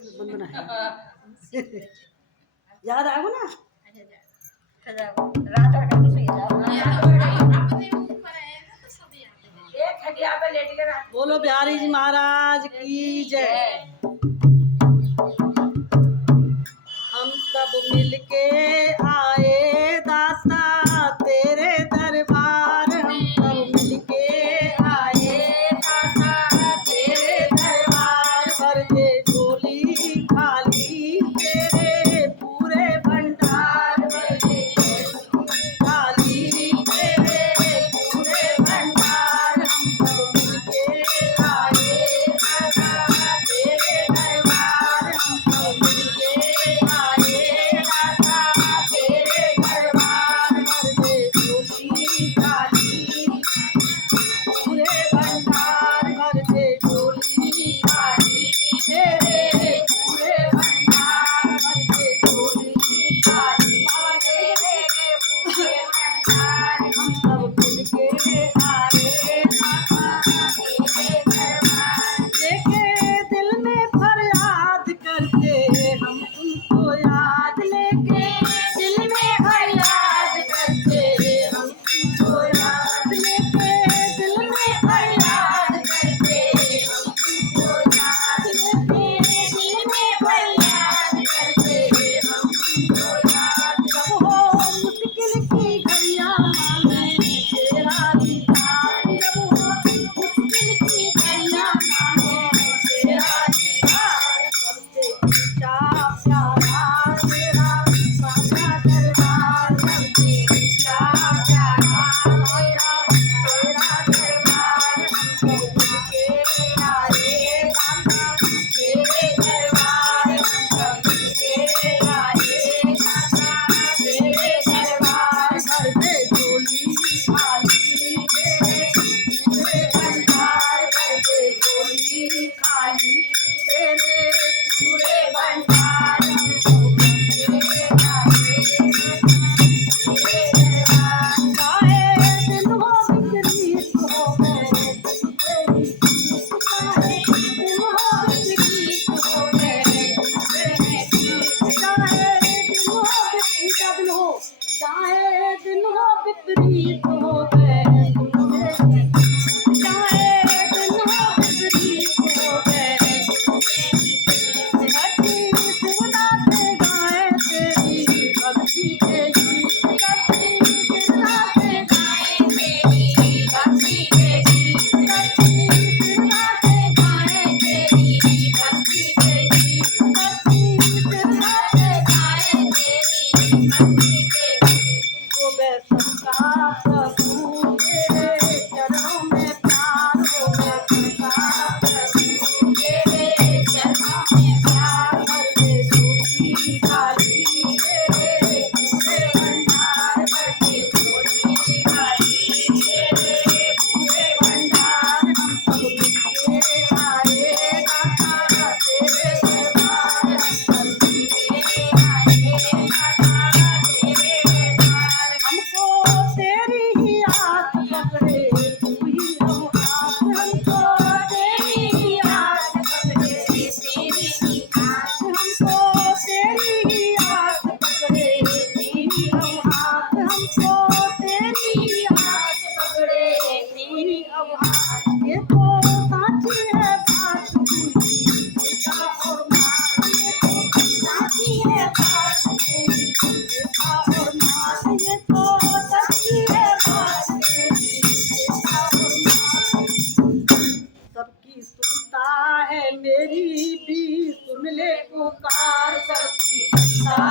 बंदना है याद आएगा ना। बोलो बिहारी जी महाराज की जय। हम सब मिलके आए दाता तेरे दरबार, हम सब मिलके आए दाता तेरे दरबार। भर दे झोली खाली तेरे पूरे भंडार, भर दे झोली खाली तेरे पूरे भंडार। हम सब मिलके आए दाता तेरे दरबार, हम सब मिलके आए दाता तेरे दरबार। भर दे झोली खाली पूरे भंडार, भर दे झोली खाली तेरे पूरे भंडार। भर दे झोली खाली तेरे पूरे भंडार। हम सब मिलके आए दाता तेरे दरबार। लेके दिल में फरियाद करके हम तुमको याद, लेके दिल में फरियाद करके हम तुमको याद, लेके दिल में फरियाद करके हम तुमको याद, लेके दिल में फरियाद करके हम तुमको याद। जब हो मुश्किल की घड़ियां मांगे तेरा दीदार, जब हो मुश्किल की घड़ियां मांगे तेरा दीदार। सबसे ऊंचा प्यारा तेरा साचा दरबार, सबसे ऊंचा प्यारा तेरा दरबार। हम सब मिलके आए दाता तेरे दरबार, हम सब मिलके आए दाता तेरे दरबार। भर दे झोली खाली तेरे पूरे भंडार, भर दे झोली खाली तेरे पूरे भंडार। हम सब मिलके आए तेरे दरबार। चाहे दिन हो विपरीत हो गए तेरी, चाहे दिन हो विपरीत हो गए तेरे, चाहे दिन हो विपरीत हो, चाहे दिन हो विपरीत हो गए तेरे, चाहे दिन हो विपरीत हो गए। धरती सिरनाते गाए तेरी भक्ति के गीत, धरती सिरनाते गाए तेरी भक्ति के गीत, धरती सिरनाते गाए तेरी भक्ति के गीत, धरती सिरनाते गाए तेरी भक्ति के गीत। वो मैं सबका प्रभु तेरे चरणों में प्यार, वो मैं सबका प्रभु तेरे चरणों में प्यार। भर दे झोली खाली तेरे पूरे भंडार, भर दे झोली खाली तेरे पूरे भंडार। हम सब मिलके आए दाता तेरे दरबार, हम सब मिलके आए दाता तेरे दरबार। हमको तेरी ही आस पकड़े तू ही हम आस, हमको तेरी ही आस पकड़े तेरी ही आस, हमको तेरी ही आस पकड़े तेरी हम आस, हमको तेरी ही आस पकड़े तेरी हम आस। ये तो साची है बात पूरी देखा और मान, ये तो साची है बात पूरी देखा और मान, ये तो सच्ची है बात पूरी देखा और मान। सबकी सुनता है मेरी भी सुन ले पुकार, सबकी सुनता